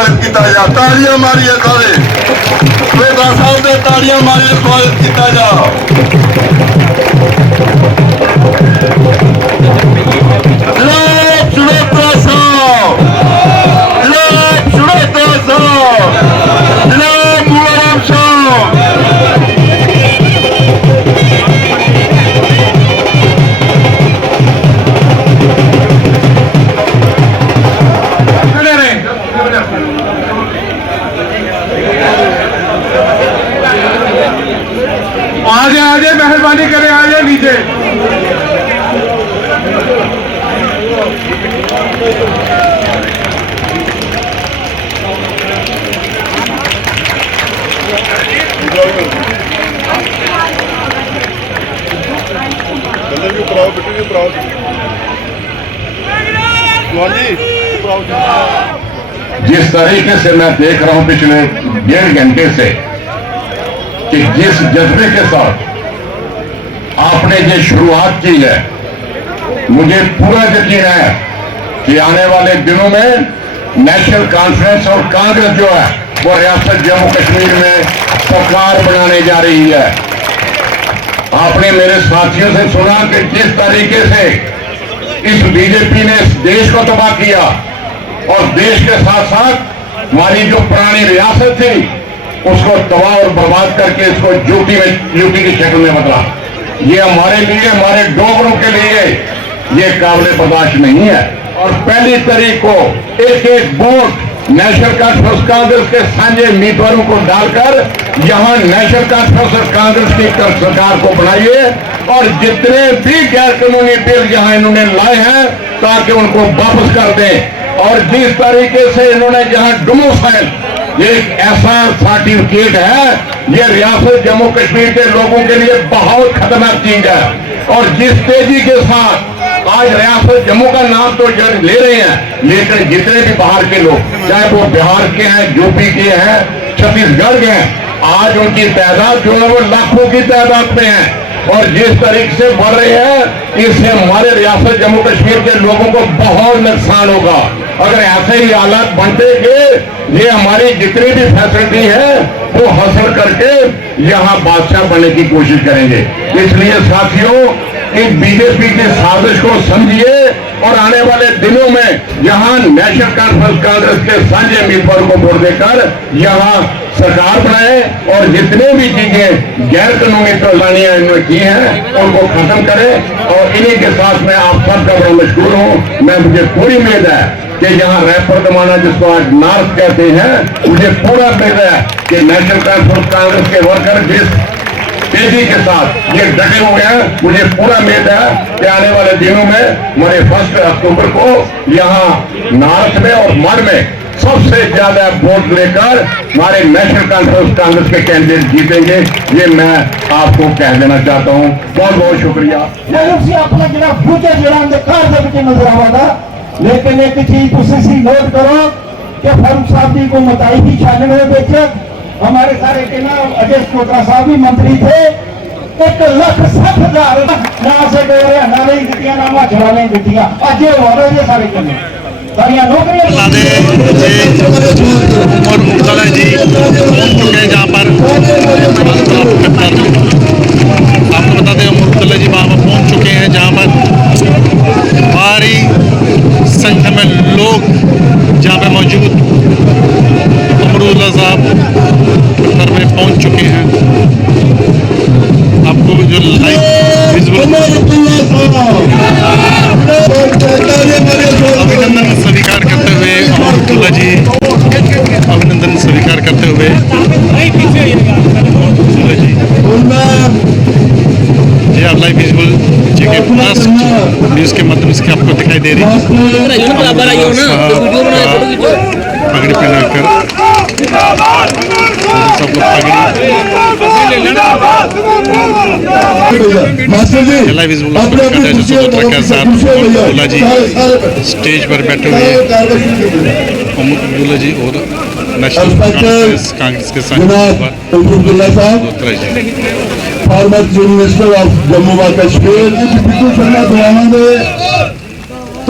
स्वागत किया जा। तालियां मारिए सारे बेटा साहब ने तालियां मारिए स्वागत किया जा। आजे मेहरबानी करें, आजे नीचे। जिस तरीके से मैं देख रहा हूं पिछले 1.5 घंटे से कि जिस जज्बे के साथ आपने ये शुरुआत की है, मुझे पूरा यकीन है कि आने वाले दिनों में नेशनल कॉन्फ्रेंस और कांग्रेस जो है वो रियासत जम्मू कश्मीर में सरकार बनाने जा रही है। आपने मेरे साथियों से सुना कि जिस तरीके से इस बीजेपी ने इस देश को तबाह किया और देश के साथ साथ हमारी जो पुरानी रियासत थी उसको तबाह और बर्बाद करके इसको यूटी की शक्ल में बदला। ये हमारे लिए, हमारे डोगरों के लिए ये काबिल बर्दाश्त नहीं है। और 1 तारीख को एक वोट नेशनल कॉन्फ्रेंस कांग्रेस के साझे उम्मीदवारों को डालकर यहां नेशनल कॉन्फ्रेंस और कांग्रेस की सरकार को बनाइए और जितने भी गैर कानूनी बिल यहां इन्होंने लाए हैं ताकि उनको वापस कर दें। और जिस तरीके से इन्होंने जहां डोमिसाइल एक ऐसा सर्टिफिकेट है, ये रियासत जम्मू कश्मीर के लोगों के लिए बहुत खतरनाक चीज है। और जिस तेजी के साथ आज रियासत जम्मू का नाम तो ले रहे हैं, लेकिन जितने भी बाहर के लोग, चाहे वो बिहार के हैं, यूपी के हैं, छत्तीसगढ़ के हैं, आज उनकी तादाद जो है वो लाखों की तादाद में है। और जिस तरीके से बढ़ रहे हैं, इससे हमारे रियासत जम्मू कश्मीर के लोगों को बहुत नुकसान होगा। अगर ऐसे ही हालात बनते कि ये हमारी जितनी भी फैसिलिटी है वो हासिल करके यहाँ बादशाह बनने की कोशिश करेंगे। इसलिए साथियों, इस बीजेपी की साजिश को समझिए और आने वाले दिनों में यहाँ नेशनल कॉन्फ्रेंस कांग्रेस के साझे उम्मीदवार को वोट देकर यहाँ सरकार बनाए और जितने भी चीजें गैर कानूनी तलानियां इन्होंने की हैं उनको खत्म करें। और इन्हीं के साथ मैं आप सबका बड़ा मशहूर हूँ। मुझे पूरी उम्मीद है कि यहाँ रैपर जमाना जिसको आज नॉर्थ कहते हैं, मुझे पूरा उम्मीद है कि नेशनल कॉन्फ्रेंस कांग्रेस के वर्कर जिस तेजी के साथ ये डटे हुए हैं, मुझे पूरा उम्मीद है कि आने वाले दिनों में हमारे 1 अक्टूबर को यहाँ नॉर्थ में और मड में सबसे ज्यादा वोट लेकर हमारे नेशनल कॉन्फ्रेंस कांग्रेस के कैंडिडेट जीतेंगे। ये मैं आपको कह देना चाहता हूँ। बहुत बहुत शुक्रिया। अपना जरा फ्यूचर जरा नजर आवा, लेकिन एक चीज तुम नोट करो कि फारूक साहब जी को मताई थी 96 बेचक, हमारे सारे के नाम अजय चोपड़ा साहब भी मंत्री थे। 1,60,000 ना से हरियाणा नहीं दिखा, ना हिमाचल नहीं दिखा, अज ये हो रहे सारे के सारिया नौकरियां और मुबतला जी पहुंच चुके हैं जहाँ पर आपको बता दें मुबतला जी वहाँ पर पहुंच चुके हैं जहाँ पर भारी संख्या में लोग जहाँ पे मौजूद अमरुल्लाह साहब दफ्तर में पहुंच चुके हैं। आपको जो लाइव विजुअल अभिनंदन स्वीकार करते हुए अमरुल्लाह जी अभिनंदन स्वीकार करते हुए जी आप लाइव विजुअल जेके प्लस न्यूज़ के माध्यम से आपको दिखाई दे रही है। पगड़ी पहनाकर सब लोग लाइव विजुअल के साथ अब्दुल्ला जी स्टेज पर बैठे हुए अब्दुल्ला जी और नेशनल कांग्रेस के साथ former chief minister of Jammu व कश्मीर बिल्कुल सुनना दुआवां दे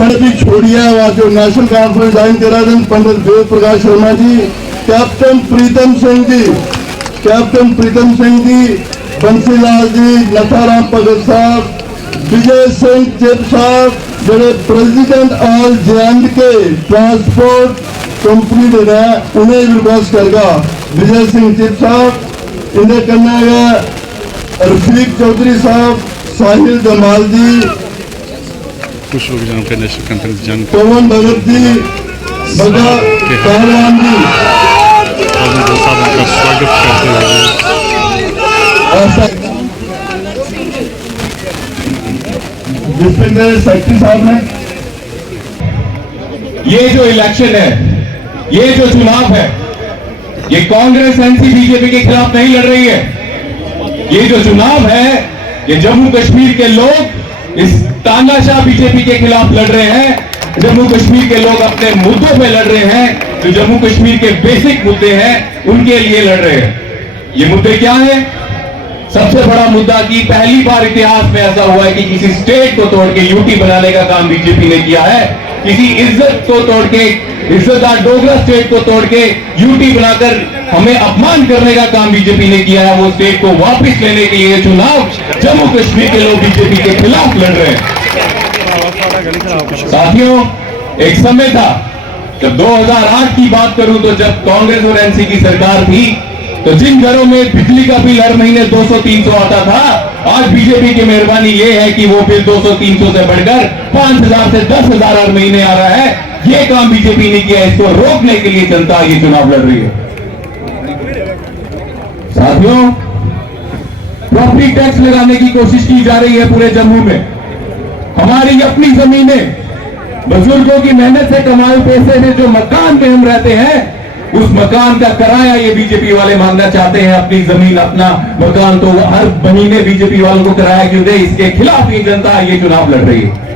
पंडित जी छोड़िया वहाँ जो नेशनल कॉन्फ्रेंस ज्वाइन करा थे पंडित देव प्रकाश शर्मा जी, कैप्टन प्रीतम सिंह जी, कैप्टन प्रीतम सिंह जी, बंसीलाल जी, नथाराम भगत साहब, विजय सिंह चिप साहब जो president all J&K transport company दे रहे हैं, उन्हें भी रिक्वेस्ट करेगा विजय सिंह चिप साहब, इन्हें करना है रफीक चौधरी साहब, साहिल जमाल जी, कुछ लोग जहाँ पे नेशनल कॉन्फ्रेंस जंग पवन भगत जी, बगा पहलवान जी, साहब उनका स्वागत करते हुए ऐसा जिसमें मेरे सेक्रेटरी साहब ने ये जो इलेक्शन है, ये जो चुनाव है, ये कांग्रेस एनसी बीजेपी के खिलाफ नहीं लड़ रही है। ये जो चुनाव है, ये जम्मू कश्मीर के लोग इस तानाशाह बीजेपी के खिलाफ लड़ रहे हैं। जम्मू कश्मीर के लोग अपने मुद्दों पे लड़ रहे हैं, जो जम्मू कश्मीर के बेसिक मुद्दे हैं उनके लिए लड़ रहे हैं। ये मुद्दे क्या हैं? सबसे बड़ा मुद्दा कि पहली बार इतिहास में ऐसा हुआ है कि किसी स्टेट को तोड़ के यूटी बनाने का काम बीजेपी ने किया है। किसी इज्जत को तोड़ के, इज्जतदार डोगरा स्टेट को तोड़ के यूटी बनाकर हमें अपमान करने का काम बीजेपी ने किया है। वो स्टेट को वापस लेने के लिए चुनाव जम्मू कश्मीर के लोग बीजेपी के खिलाफ लड़ रहे हैं। साथियों, एक समय था जब 2008 की बात करूं तो जब कांग्रेस और एनसी की सरकार थी, तो जिन घरों में बिजली का बिल हर महीने 200-300 आता था, आज बीजेपी की मेहरबानी ये है कि वो बिल 200-300 से बढ़कर 5,000 से 10,000 हर महीने आ रहा है। ये काम बीजेपी ने किया, इसको रोकने के लिए जनता ये चुनाव लड़ रही है। साथियों, प्रॉपर्टी टैक्स लगाने की कोशिश की जा रही है पूरे जम्मू में। हमारी अपनी जमीनें, बुजुर्गों की मेहनत से कमाए पैसे में जो मकान में हम रहते हैं, उस मकान का किराया ये बीजेपी वाले मांगना चाहते हैं। अपनी जमीन, अपना मकान तो हर महीने बीजेपी वालों को किराया क्यों दे? इसके खिलाफ ये जनता ये चुनाव लड़ रही है।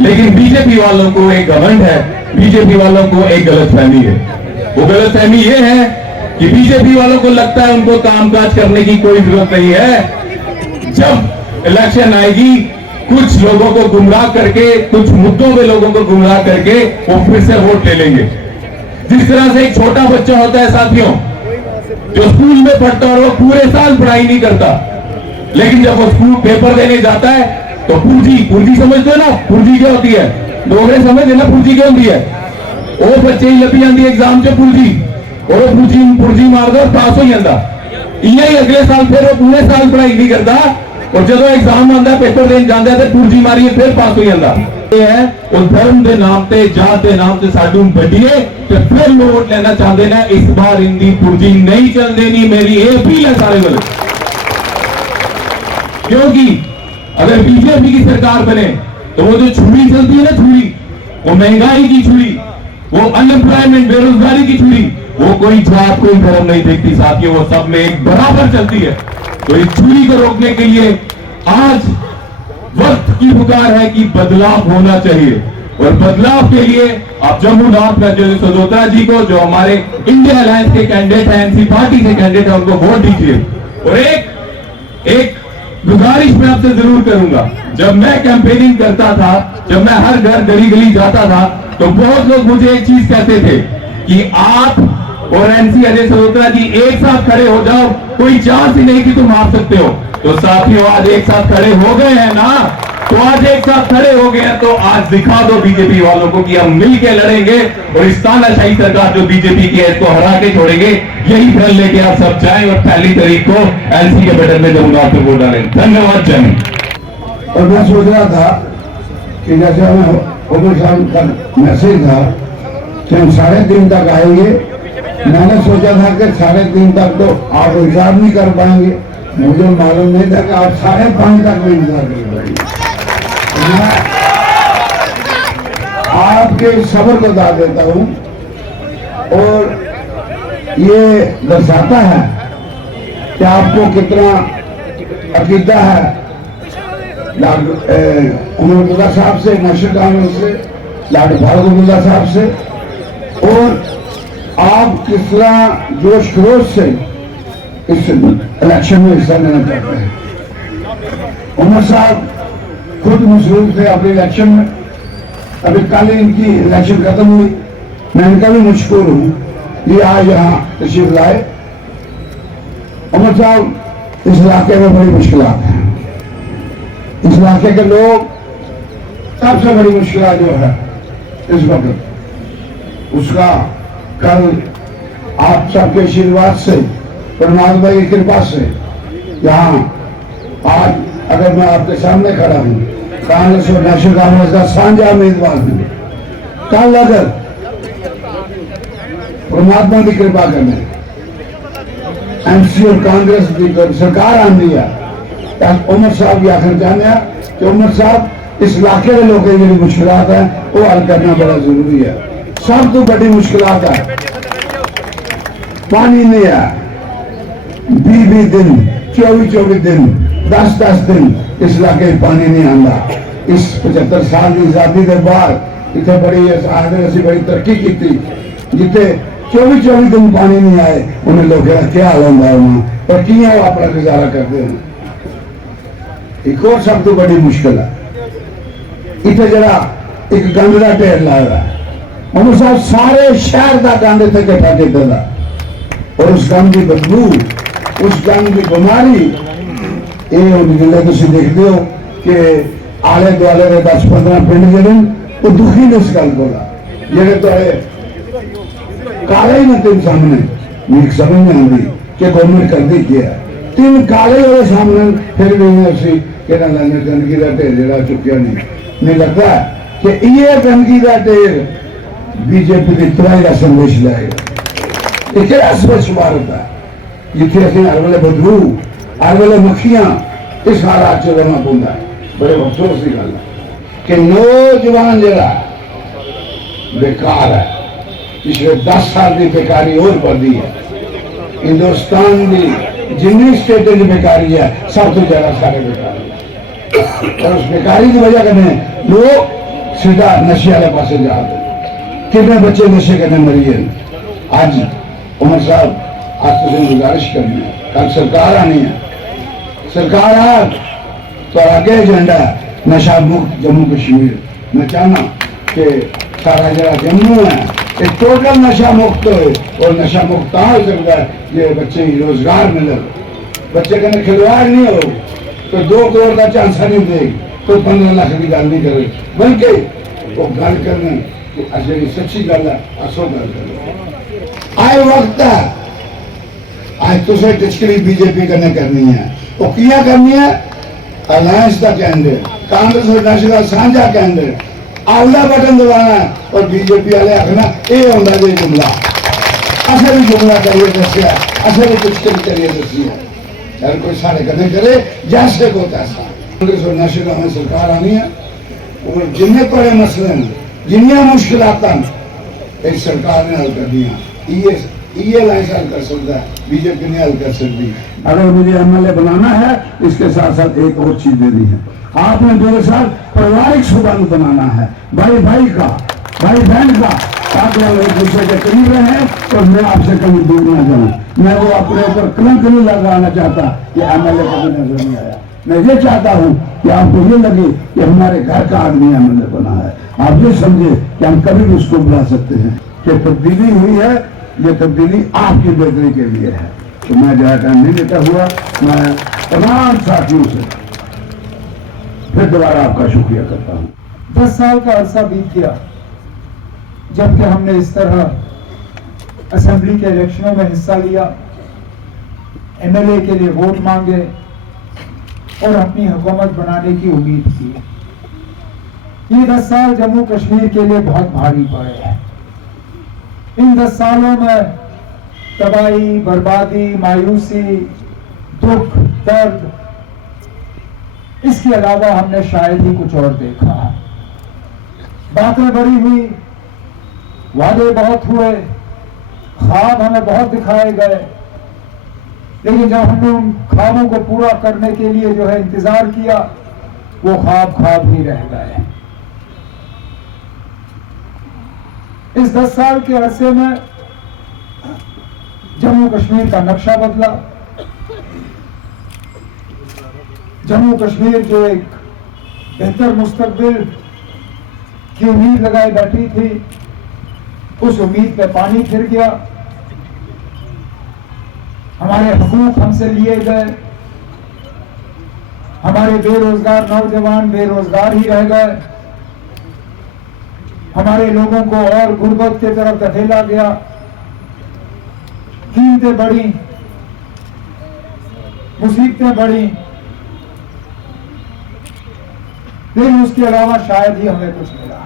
लेकिन बीजेपी वालों को एक घमंड है, बीजेपी वालों को एक गलतफहमी है। वो गलतफहमी ये है कि बीजेपी वालों को लगता है उनको कामकाज करने की कोई जरूरत नहीं है। जब इलेक्शन आएगी, कुछ लोगों को गुमराह करके, कुछ मुद्दों पे लोगों को गुमराह करके वो फिर से वोट ले लेंगे। जिस तरह से एक छोटा बच्चा होता है साथियों, जो स्कूल में पढ़ता है और वो पूरे साल पढ़ाई नहीं करता, लेकिन जब वो स्कूल पेपर देने जाता है तो पुर्जी समझते हो ना? पुर्जी क्या होती है? डोगरे समझते ना पुर्जी क्या होती है? वो बच्चे ही लपी जाती एग्जाम से पुर्जी, और पुर्जी मार दो पास हो जाता। यही अगले साल फिर वो पूरे साल पढ़ाई नहीं करता, और जो एग्जाम आता पेपर देने जाता है तो पुर्जी मारिए फिर पास हो जाता है। उस धर्म के नाम से, जात के नाम से साडू बढ़िए तो फिर वोट लेना चाहते हैं। इस बार इनकी पुर्जी नहीं चल देनी, मेरी ये अपील है सारे वाले। क्योंकि अगर बीजेपी की सरकार बने तो वो जो छुरी चलती है ना, छुरी, वो महंगाई की छुरी, वो अनएम्प्लॉयमेंट, बेरोजगारी की छुरी, वो कोई जात कोई धर्म नहीं देखती साथियों, वो सब में एक बराबर चलती है। तो इस छुरी को रोकने के लिए आज वक्त की पुकार है कि बदलाव होना चाहिए, और बदलाव के लिए आप जम्मू नॉर्थ में जो सदोत्रा जी को, जो हमारे इंडिया अलायंस के कैंडिडेट हैं, एनसी पार्टी के कैंडिडेट हैं, उनको वोट दीजिए। और एक गुजारिश मैं आपसे जरूर करूंगा, जब मैं कैंपेनिंग करता था, जब मैं हर घर गली गली जाता था, तो बहुत लोग मुझे एक चीज कहते थे कि आप और एनसी अजय सदोत्रा जी एक साथ खड़े हो जाओ, कोई चांस ही नहीं कि तुम हार सकते हो। तो साथियों, आज एक साथ खड़े हो गए हैं ना, तो आज एक साथ खड़े हो गए हैं, तो आज दिखा दो बीजेपी वालों को कि हम मिलके लड़ेंगे, और इस तानाशाही सरकार जो बीजेपी की है इसको हरा के छोड़ेंगे। यही फल लेके आप सब जाएं और 1 तारीख को एनसी के बटन में जमुना पे वोट डालें। धन्यवाद। जय हिंद। और मैं सोच रहा था कि जैसे हमें उधर शाम का मैसेज था कि हम 3:30 तक आएंगे, मैंने सोचा था कि 3:30 तक तो आप इंतजार नहीं कर पाएंगे। मुझे मालूम नहीं था कि आप 5:30 तक भी इंतजार कर पाएंगे। मैं आपके सब्र को दाद देता हूँ, और ये दर्शाता है कि आपको कितना अकीदा है उमर अब्दुल्ला साहब से, नेशनल कांग्रेस से, डॉक्टर फारूक अब्दुल्ला साहब से, और आप किस तरह जोश खरोश से इस इलेक्शन में हिस्सा लेना चाहते हैं। उमर साहब खुद मसरूफ थे अपने इलेक्शन में। अभी कल इनकी इलेक्शन खत्म हुई, मैं इनका भी मशकूर हूँ ये आज यहाँ तशरीफ लाए। उमर साहब, इस इलाके में बड़ी मुश्किल है, इस इलाके के लोग सबसे बड़ी मुश्किल जो है इस वक्त, उसका कल आप सबके आशीर्वाद से, परमात्मा की कृपा से यहाँ आज अगर मैं आपके सामने खड़ा हूँ, कांग्रेस और नेशनल कांग्रेस का साझा उम्मीदवार हूँ, कल अगर परमात्मा की कृपा करने एमसी और कांग्रेस की सरकार आनी है, उमर साहब की आखिर चाहने कि उमर साहब इस इलाके के लोगों की जो मुश्किल है वो हल करना बड़ा जरूरी है। सब तो बड़ी मुश्किल है, पानी नहीं है, 20 दिन 24 दिन 10 दिन इस इलाके में पानी नहीं आता। इस 75 साल की आजादी के बाद इतने बड़ी असी बड़ी तरक्की की थी, जिथे 24 दिन पानी नहीं आए, उन्हें लोगों का क्या हाल होगा वहां पर, किया वो अपना गुजारा करते हैं। एक और सब तो बड़ी मुश्किल है, इतने जरा एक गंद का ढेर लाया उन्होंने साहब सारे शहर का गंद इतने इकट्ठा किया, और उस गंद की बदबू, उस गंद की बीमारी ये जिले तुम देखते हो कि आले दुआले के 10-15 पिंड जो वो दुखी ने इस गल को जेडे थोड़े काले ही ने तीन सामने मेरी समझ नहीं आती कि गवर्नमेंट करती क्या है, तीन काले वाले सामने फिर भी गंदगी का ढेर जरा चुकिया नहीं लगता कि ये गंदगी का ढेर बीजेपी की तबाही का संदेश लाएगा। एक स्वच्छ भारत है जिथे असं हर वेले बदबू, हर वेले मक्खियां इस हालात च रहना पौंदा है। बड़े अफसोस की गल है कि नौजवान जरा बेकार है, पिछले 10 साल की बेकारी और बढ़ी है। हिंदुस्तान की जिन्नी स्टेट की बेकारी है सब तो ज्यादा सारे बेकारी है, और उस बेकारी की वजह करने लोग सीधा नशे वाले पास जा रहे, कितने बच्चे नशे करने मरी है। आज उमर साहब आज तुझे गुजारिश करनी है, कल सरकार आनी है, सरकार आज तो आगे एजेंडा नशा मुक्त जम्मू कश्मीर। मैं चाहना कि सारा जरा जम्मू है एक टोटल नशा मुक्त हो, और नशा मुक्त हो सकता है ये बच्चे रोजगार मिले, बच्चे कहने खिलवाड़ नहीं हो तो 2 करोड़ का चांस नहीं देगी, तो 15 लाख की गल नहीं करे, बल्कि वो गल करने जी सच्ची गल है, असो गल कर आए वक्त है। आज तुझे टिचकरी बीजेपी करनी है, वो किया करनी है अलायंस का कैंडिडेट, कांग्रेस और नेशनल साझा कैंडिडेट, आवला बटन दबाना है, और बीजेपी वाले आखना ये होंगे जो जुमला असर भी जुमला करिए दसिया, असर भी कुछ करिए दसिए, अगर कोई सारे कदम करे जैसे को तैसा। कांग्रेस और नेशनल में सरकार आनी है, और जिन्ने बड़े मसले जिन्निया मुश्किल इस सरकार ने हल करनी है, ये लाइन हल कर सकता है, बीजेपी नहीं हल कर सकती। अगर मुझे एमएलए बनाना है, इसके साथ साथ एक और चीज देनी है, आपने मेरे साथ पारिवारिक संबंध बनाना है, भाई भाई का, भाई बहन का, ताकि हम एक दूसरे के करीब रहें और मैं आपसे कभी दूर ना जाऊं। मैं वो अपने ऊपर कलंक नहीं लगाना चाहता कि एमएलए कभी नजर नहीं आया। मैं ये चाहता हूँ कि आपको ये लगे कि हमारे घर का आदमी एमएलए बना है, आप ये समझे कि हम कभी भी उसको बुला सकते हैं कि तब्दीली हुई है, ये तब्दीली आपकी बेहतरी के लिए है। तो मैं ज्यादा टाइम नहीं लेता हुआ, मैं तमाम साथियों से फिर दोबारा आपका शुक्रिया करता हूँ। 10 साल का अरसा बीत गया जबकि हमने इस तरह असेंबली के इलेक्शनों में हिस्सा लिया, एमएलए के लिए वोट मांगे और अपनी हुकूमत बनाने की उम्मीद की। ये 10 साल जम्मू कश्मीर के लिए बहुत भारी पड़े हैं। इन 10 सालों में तबाही, बर्बादी, मायूसी, दुख, दर्द, इसके अलावा हमने शायद ही कुछ और देखा। बातें बड़ी हुई, वादे बहुत हुए, ख्वाब हमें बहुत दिखाए गए, लेकिन जब हमने उन ख्वाबों को पूरा करने के लिए जो है इंतजार किया, वो ख्वाब ही रह गए। इस 10 साल के अरसे में जम्मू कश्मीर का नक्शा बदला। जम्मू कश्मीर जो एक बेहतर मुस्तकबिल की उम्मीद लगाए बैठी थी, उस उम्मीद पे पानी फिर गया। हमारे हकूक हमसे लिए गए, हमारे बेरोजगार नौजवान बेरोजगार ही रह गए, हमारे लोगों को और गुर्बत की तरफ धकेला गया, कीमतें बढ़ी, मुसीबतें बढ़ी, लेकिन उसके अलावा शायद ही हमें कुछ मिला।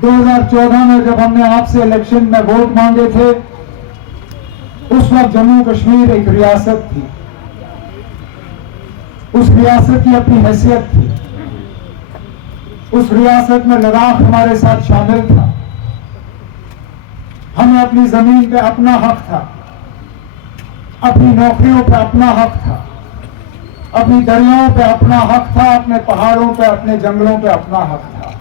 2014 में जब हमने आपसे इलेक्शन में वोट मांगे थे, उस वक्त जम्मू कश्मीर एक रियासत थी, उस रियासत की अपनी हैसियत थी, उस रियासत में लद्दाख हमारे साथ शामिल था, हमें अपनी जमीन पे अपना हक था, अपनी नौकरियों पे अपना हक था, अपनी दरियाओं पे अपना हक था, अपने पहाड़ों पे अपने जंगलों पे अपना हक था।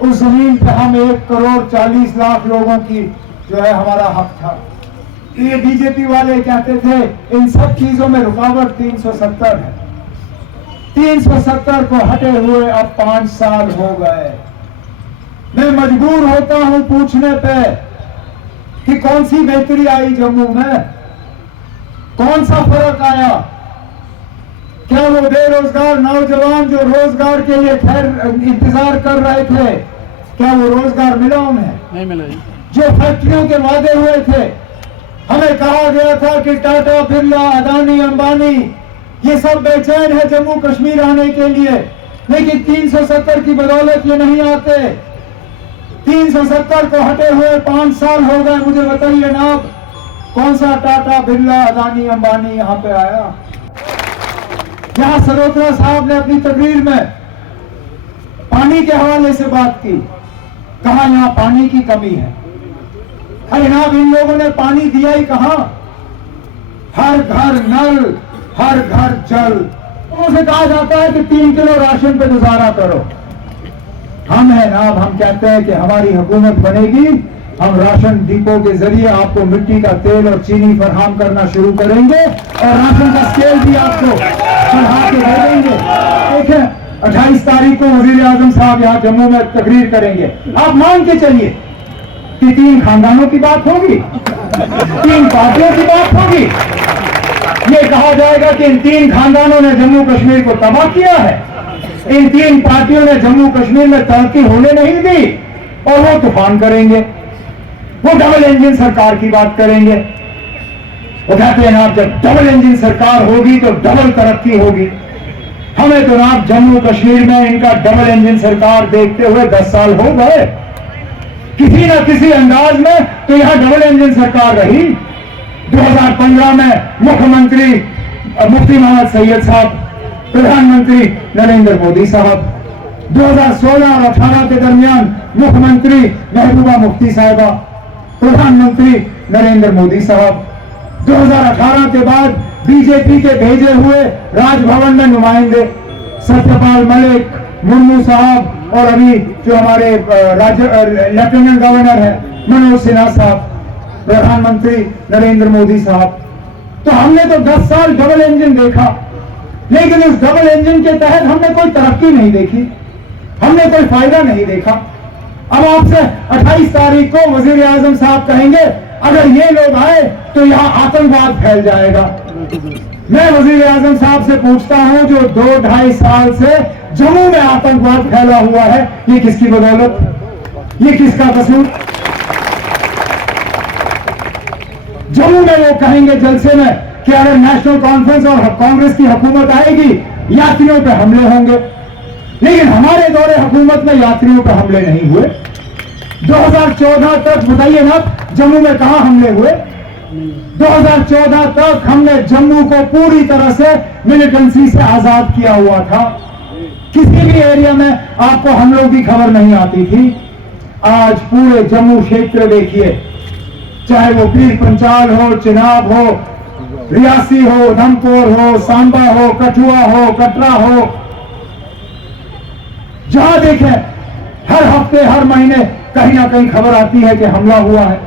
उस जमीन पे हम 1,40,00,000 लोगों की जो है हमारा हक था। ये बीजेपी वाले कहते थे इन सब चीजों में रुकावट 370 है। 370 को हटे हुए अब 5 साल हो गए। मैं मजबूर होता हूं पूछने पे कि कौन सी बेहतरी आई जम्मू में, कौन सा फर्क आया? क्या वो बेरोजगार नौजवान जो रोजगार के लिए इंतजार कर रहे थे, क्या वो रोजगार मिला उन्हें? नहीं मिला। जो फैक्ट्रियों के वादे हुए थे, हमें कहा गया था कि टाटा, बिरला, अदानी, अंबानी ये सब बेचैन है जम्मू कश्मीर आने के लिए, लेकिन 370 की बदौलत ये नहीं आते। 370 को हटे हुए 5 साल हो गए। मुझे बताइए ना, कौन सा टाटा, बिरला, अदानी, अंबानी यहाँ पे आया? यहां सरोत्रा साहब ने अपनी तकरीर में पानी के हवाले से बात की, कहा यहां पानी की कमी है। अरे जनाब, इन लोगों ने पानी दिया ही कहां? हर घर नल, हर घर जल। उनसे कहा जाता है कि 3 किलो राशन पे गुजारा करो। हम है ना, हम कहते हैं कि हमारी हुकूमत बनेगी, हम राशन डिपो के जरिए आपको मिट्टी का तेल और चीनी फराहम करना शुरू करेंगे और राशन का स्केल भी आपको बढ़ा के दे देंगे। देखें, 28 तारीख को वजीर आजम साहब यहाँ जम्मू में तकरीर करेंगे। आप मान के चलिए कि 3 खानदानों की बात होगी, 3 पार्टियों की बात होगी। ये कहा जाएगा कि इन 3 खानदानों ने जम्मू कश्मीर को तबाह किया है, इन 3 पार्टियों ने जम्मू कश्मीर में तरक्की होने नहीं दी, और वो तूफान करेंगे, वो डबल इंजन सरकार की बात करेंगे। वो कहते हैं ना, जब डबल इंजन सरकार होगी तो डबल तरक्की होगी। हमें तो ना जम्मू कश्मीर में इनका डबल इंजन सरकार देखते हुए 10 साल हो गए। किसी न किसी अंदाज में तो यहां डबल इंजन सरकार रही। 2015 में मुख्यमंत्री मुफ्ती मोहम्मद सैयद साहब, प्रधानमंत्री नरेंद्र मोदी साहब, 2016 और 18 के दरमियान मुख्यमंत्री महबूबा मुफ्ती साहिबा, प्रधानमंत्री नरेंद्र मोदी साहब। 2018 के बाद बीजेपी के भेजे हुए राजभवन में नुमाइंदे सत्यपाल मलिक, मुर्मू साहब, और अभी जो हमारे लेफ्टिनेंट गवर्नर है मनोज सिन्हा साहब, प्रधानमंत्री नरेंद्र मोदी साहब। तो हमने तो 10 साल डबल इंजन देखा, लेकिन इस डबल इंजन के तहत हमने कोई तरक्की नहीं देखी, हमने कोई फायदा नहीं देखा। अब आपसे 28 तारीख को वजीर आजम साहब कहेंगे अगर ये लोग आए तो यहां आतंकवाद फैल जाएगा। मैं वजीर आजम साहब से पूछता हूं, जो 2-2.5 साल से जम्मू में आतंकवाद फैला हुआ है, ये किसकी बदौलत, ये किसका कसूर? जम्मू में वो कहेंगे जलसे में कि अगर नेशनल कॉन्फ्रेंस और कांग्रेस की हुकूमत आएगी यात्रियों पे हमले होंगे, लेकिन हमारे दौरे हुकूमत में यात्रियों पे हमले नहीं हुए। 2014 तक बताइए ना जम्मू में कहां हमले हुए? 2014 तक हमने जम्मू को पूरी तरह से मिलिटेंसी से आजाद किया हुआ था। किसी भी एरिया में आपको हमलों की खबर नहीं आती थी। आज पूरे जम्मू क्षेत्र देखिए, चाहे वो पीर पंचाल हो, चिनाब हो, रियासी हो, उधमपुर हो, सांबा हो, कठुआ हो, कटरा हो, जहां देखें हर हफ्ते हर महीने कहीं ना कहीं खबर आती है कि हमला हुआ है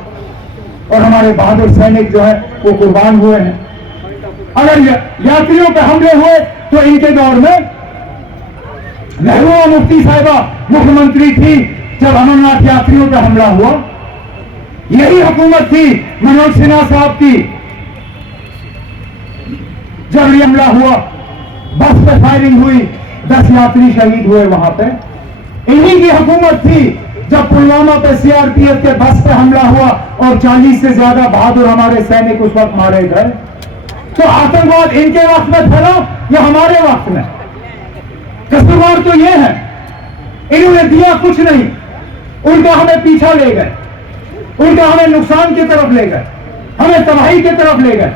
और हमारे बहादुर सैनिक जो है वो कुर्बान हुए हैं। अगर यात्रियों पे हमले हुए तो इनके दौर में महबूबा मुफ्ती साहिबा मुख्यमंत्री थी जब अमरनाथ यात्रियों पे हमला हुआ। यही हुकूमत थी मनोज सिन्हा साहब की जब ये हमला हुआ, बस पे फायरिंग हुई, 10 यात्री शहीद हुए वहां पे। इन्हीं की हुकूमत थी जब पुलवामा पे सीआरपीएफ के बस पे हमला हुआ और 40 से ज्यादा बहादुर हमारे सैनिक उस वक्त मारे गए। तो आतंकवाद इनके वक्त में फैला या हमारे वक्त में? कसूरवार तो ये है, इन्होंने दिया कुछ नहीं, उल्टा हमें पीछा ले गए, उल्टा हमें नुकसान की तरफ ले गए, हमें तबाही की तरफ ले गए।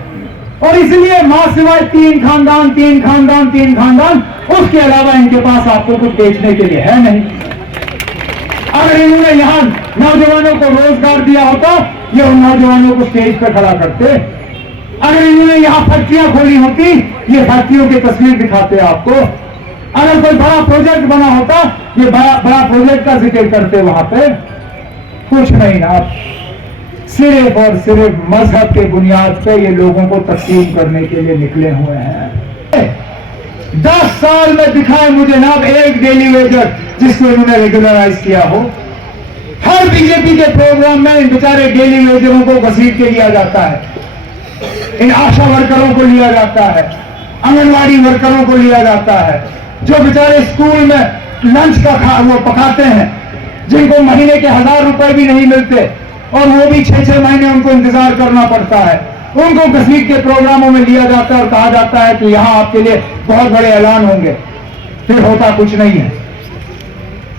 और इसलिए मां सिवाय 3 खानदान, 3 खानदान, 3 खानदान, उसके अलावा इनके पास आपको कुछ बेचने के लिए है नहीं। अगर इन्होंने यहां नौजवानों को रोजगार दिया होता, ये उन नौजवानों को स्टेज पर खड़ा करते। अगर इन्होंने यहां फैक्ट्रियां खोली होती, ये फैक्ट्रियों की तस्वीर दिखाते आपको। अगर कोई बड़ा प्रोजेक्ट बना होता, ये बड़ा प्रोजेक्ट का जिक्र करते वहां पे। कुछ नहीं ना, सिर्फ और सिर्फ मजहब के बुनियाद पे ये लोगों को तकसीम करने के लिए निकले हुए हैं। 10 साल में दिखाए मुझे ना एक डेली वेजर जिसको इन्होंने रेगुलराइज किया हो। हर बीजेपी के प्रोग्राम में इन बेचारे डेली वेजरों को घसीट के लिया जाता है, इन आशा वर्करों को लिया जाता है, आंगनवाड़ी वर्करों को लिया जाता है, जो बेचारे स्कूल में लंच का वो पकाते हैं, जिनको महीने के 1000 रुपए भी नहीं मिलते और वो भी 6-6 महीने उनको इंतजार करना पड़ता है। उनको घसीट के प्रोग्रामों में लिया जाता है और कहा जाता है कि यहां आपके लिए बहुत बड़े ऐलान होंगे, फिर होता कुछ नहीं है।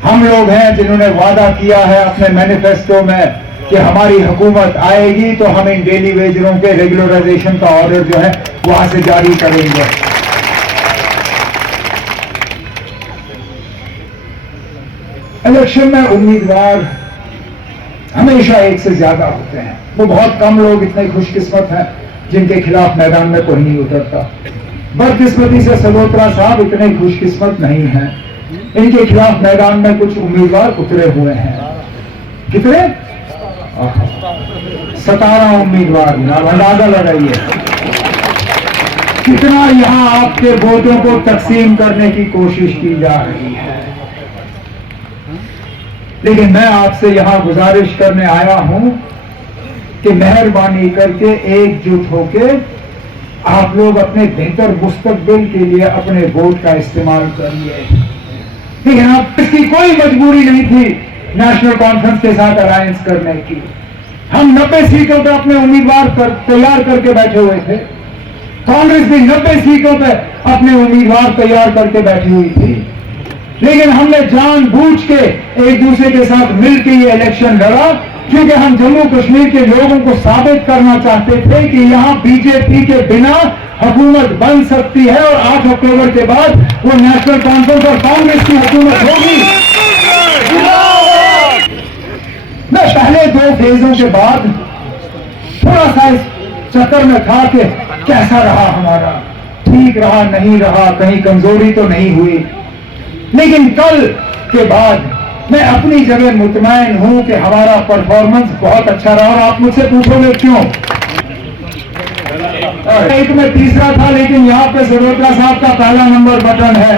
हम लोग हैं जिन्होंने वादा किया है अपने मैनिफेस्टो में कि हमारी हुकूमत आएगी तो हम इन डेली वेजरों के रेगुलराइजेशन का ऑर्डर जो है वहां से जारी करेंगे। इलेक्शन में उम्मीदवार हमेशा एक से ज्यादा होते हैं। वो बहुत कम लोग इतने खुशकिस्मत हैं जिनके खिलाफ मैदान में कोई नहीं उतरता। बदकिस्मती से सलोत्रा साहब इतने खुशकिस्मत नहीं हैं, इनके खिलाफ मैदान में कुछ उम्मीदवार उतरे हुए हैं। कितने? 17 उम्मीदवार। अंदाजा लगाइए कितना यहां आपके वोटों को तकसीम करने की कोशिश की जा रही है। लेकिन मैं आपसे यहां गुजारिश करने आया हूं कि मेहरबानी करके एकजुट होके आप लोग अपने बेहतर मुस्तकबिल के लिए अपने वोट का इस्तेमाल करिए। लेकिन अब इसकी कोई मजबूरी नहीं थी नेशनल कॉन्फ्रेंस के साथ अलायंस करने की। हम 90 सीटों पर अपने उम्मीदवार तैयार करके बैठे हुए थे। कांग्रेस भी 90 सीटों पर अपने उम्मीदवार तैयार करके बैठी हुई थी। लेकिन हमने जानबूझ के एक दूसरे के साथ मिलकर ये इलेक्शन लड़ा क्योंकि हम जम्मू कश्मीर के लोगों को साबित करना चाहते थे कि यहां बीजेपी के बिना हुकूमत बन सकती है और 8 अक्टूबर के बाद वो नेशनल कॉन्फ्रेंस और कांग्रेस की हुकूमत होगी। मैं पहले 2 फेजों के बाद थोड़ा सा इस चक्कर में था कि कैसा रहा हमारा, ठीक रहा नहीं रहा, कहीं कमजोरी तो नहीं हुई। लेकिन कल के बाद मैं अपनी जगह मुतमैन हूं कि हमारा परफॉर्मेंस बहुत अच्छा रहा। और आप मुझसे पूछोगे क्यों? एक में तीसरा था, लेकिन यहां पे सलोत्रा साहब का पहला नंबर बटन है।